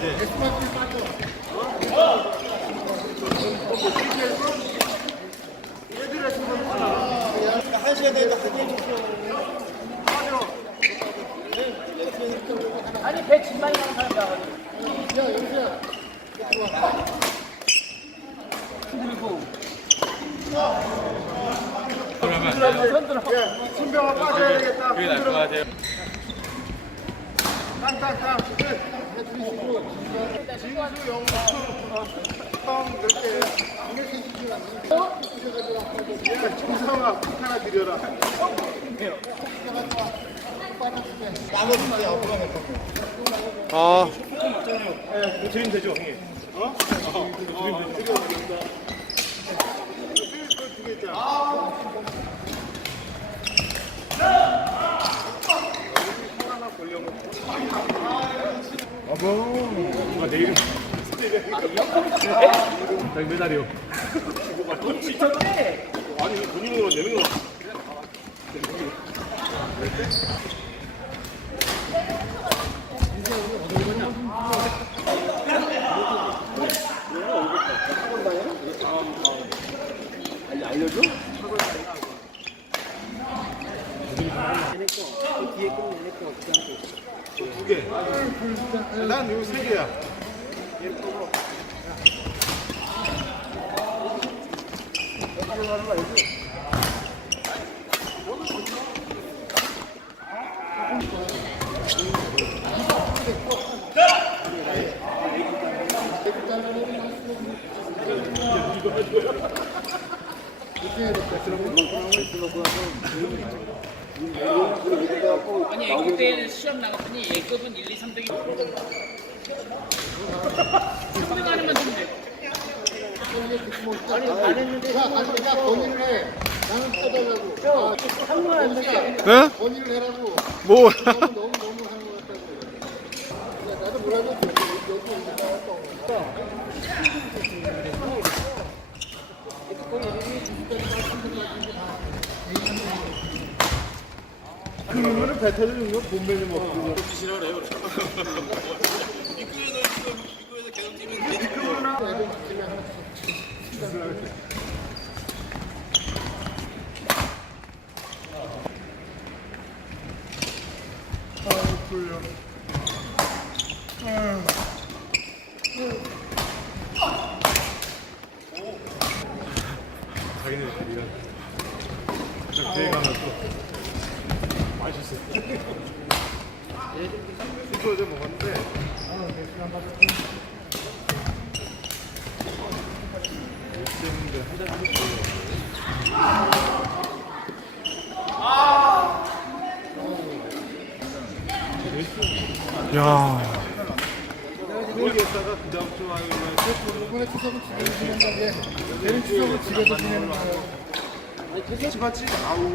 돼. 한 시간 되니까 한 시간 아니 배 진만이 가는 사람 나거든. 신병아 빠져야 되겠다. 그게 나을 것 같아요. 땅땅땅. 진수 영수 형 몇개 야, 정성아 국 하나 드려라. 아, 네, 드리면 되죠, 형님. 어? 드리면 되죠. 두개 있잖아. 하나 걸려놓고. 아, 내일은. 나 메달이요. 돈 진짜 그래. 아니, 이거 돈 있는 거 내는 거. 두 개. 난요세 개야. 아 니 애기 때는 시험 나갔더니 A급은 1, 2, 3등이 3등 안에만 되면 돼. 야, 아니, 나 건의를 해. 나는 떠달라고. 아, 한번 안 돼. 네? 건의를 해라고. 뭐? 너무, 너무, 너무 하는 것 같다고. 야, 나도 뭐라도 여기, 여기 이제 나왔다. 그러면은 배 터지는 거 본면이 먹고. 자기네 일이랑. 저 대회 가면 또. 맛있어. 술도 어제 먹었는데. 야, 그 다음 주 화요일에 이번에 추석은 집에서 지낸다, 이제. 내일 추석은 집에서 지내는 거야. 같이 봤지? 아우, 너